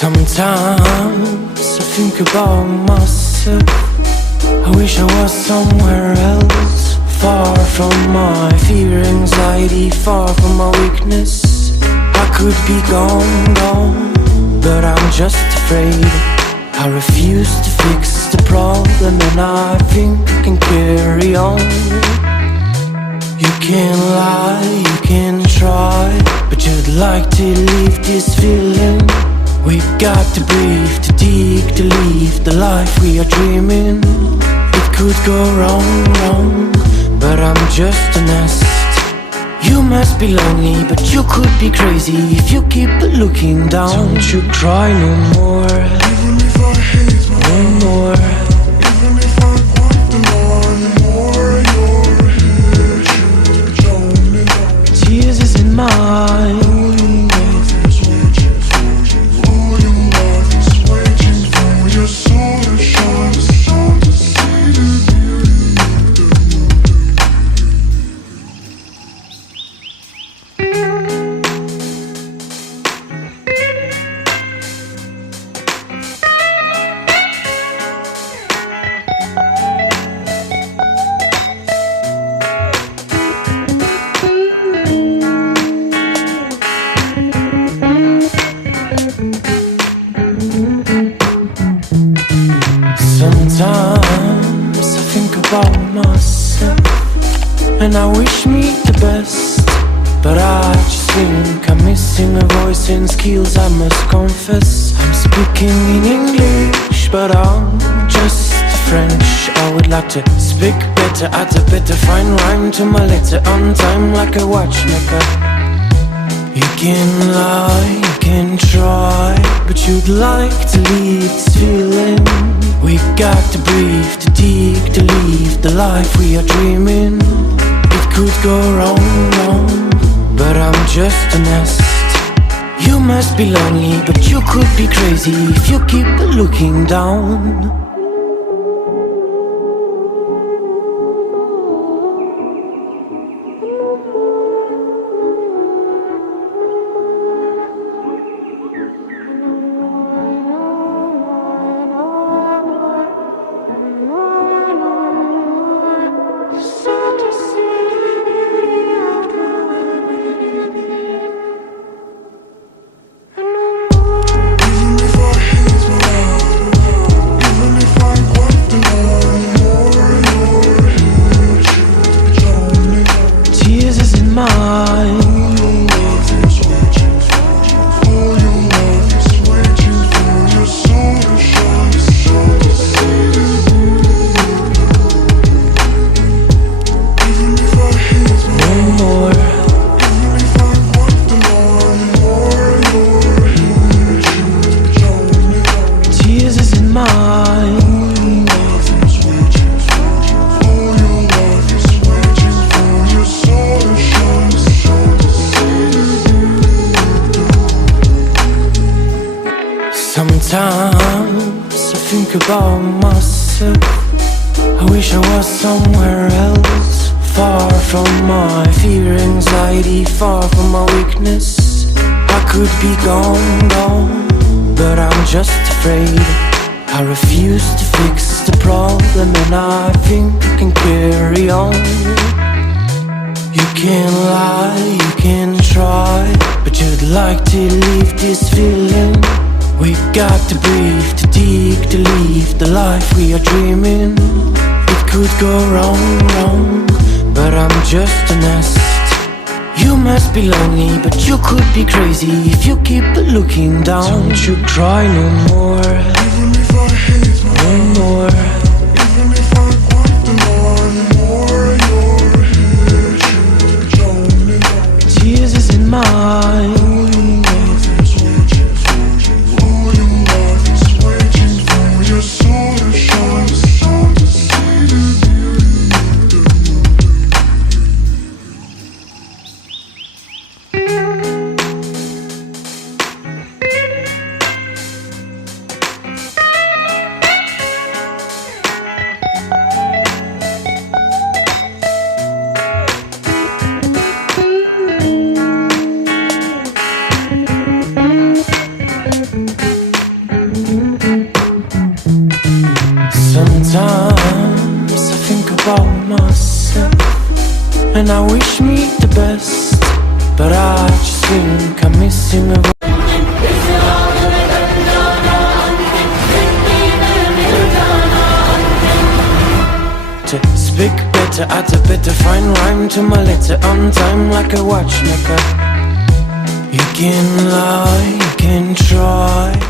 Sometimes I think about myself. I wish I was somewhere else, far from my fear, anxiety, far from my weakness. I could be gone, but I'm just afraid. I refuse to fix the problem, and I think I can carry on. You can lie, you can try, but you'd like to leave this feeling. We've got to breathe, to dig, to leave the life we are dreaming. It could go wrong, but I'm just a nest. You must be lonely, but you could be crazy if you keep looking down. Don't you cry no more, Even if I hate my no more. Even if I walk the line more, you're here to tell me that Tears is in mine. all your love is waiting for you. All your love is waiting for your soul to shine, the sun to see the beauty of the Sometimes I think about myself, and I wish me the best, but I just think I'm missing a voice and skills, I must confess. I'm speaking in English, but I'm just French. I would like to speak better, add a better fine rhyme to my letter on time, like a watchmaker. You can lie, you can try, but you'd like to leave this feeling. We got to breathe, to dig, to leave the life we are dreaming. It could go wrong, but I'm just a nest. You must be lonely, but you could be crazy if you keep looking down. Even if I hate my love, even if I walk the line more, you're here to tell me that Tears is in mine. all your love is waiting for you. All your love is waiting for your soul to shine, the sun to see the beauty of the Even if I hate my No more. even if I walk the line more, you're here to tell me that Tears is in mine. all your love is waiting for you. All your love is waiting for your soul to shine, the sun to see the beauty of the Sometimes I think about myself. I wish I was somewhere else, far from my fear, anxiety, far from my weakness. I could be gone, but I'm just afraid. I refuse to fix the problem, and I think I can carry on. You can lie, you can try, but you'd like to leave this feeling. We've got to breathe, to dig, to leave the life we are dreaming. It could go wrong, but I'm just a nest. You must be lonely, but you could be crazy if you keep looking down. Don't you cry no more, Even if I hate my no more. even if I walk the line more, you're here to tell me that Tears is in mine. all your love is waiting for you. All your love is waiting for your soul to shine, the sun to see the beauty of the and I wish me the best, but I just think I'm missing a to speak better, add a better fine rhyme to my letter on time like a watchmaker. You can lie, you can try.